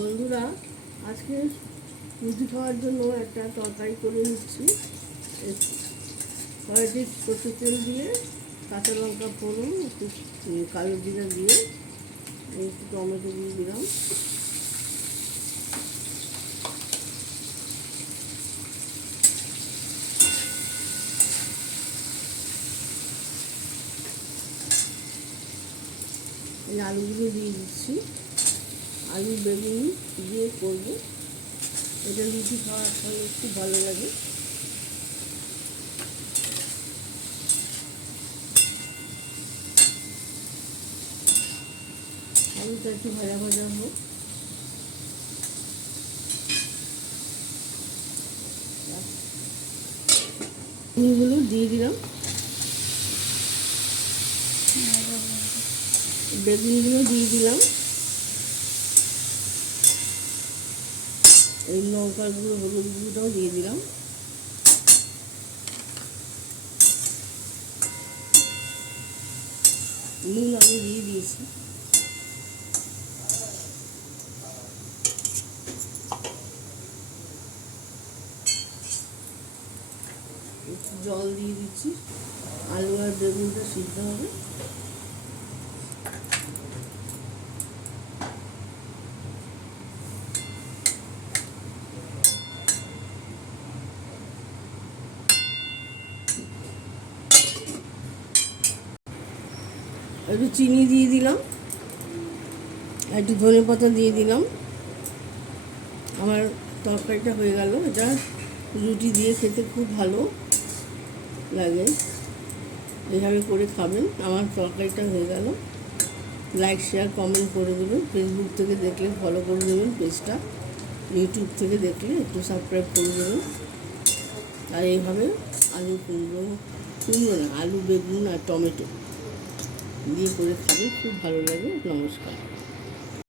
বন্ধুরা, আজকে রুটি খাওয়ার জন্য একটা তরকারি করে নিচ্ছি। কড়াইতে সরষের তেল দিয়ে কাঁচা লঙ্কা ফোড়ন, একটু কালো জিরা দিয়ে একটু টমেটো দিয়ে দিলাম। এই আলুগুলো দিয়ে দিচ্ছি। আলু বেগুন দিয়ে করবো, এটা রুটি খাওয়ার ফলে খুব ভালো লাগে। আলুটা একটু ভাজা ভাজা হোক। বেগুনগুলো দিয়ে দিলাম। বেগুনগুলো দিয়ে দিলাম। এই লঙ্কার গুঁড়ো, হলুদ গুঁড়োটাও দিয়ে দিলাম। নুন আমি দিয়ে দিয়েছি। একটু জল দিয়ে দিচ্ছি, আলু আর বেগুনটা সিদ্ধ হবে। একটু চিনি দিয়ে দিলাম, একটু ধনে পাতা দিয়ে দিলাম। আমার তরকারিটা হয়ে গেল। এটা রুটি দিয়ে খেতে খুব ভালো লাগে, এভাবে করে খাবেন। আমার তরকারিটা হয়ে গেল। লাইক, শেয়ার, কমেন্ট করে দেবেন। ফেসবুক থেকে দেখলে ফলো করে দেবেন পেজটা, ইউটিউব থেকে দেখলে একটু সাবস্ক্রাইব করে দেবেন। আর এইভাবে আলু কুমড়ো না, আলু বেগুন আর টমেটো দিয়ে করে খাবেন, খুব ভালো লাগে। নমস্কার।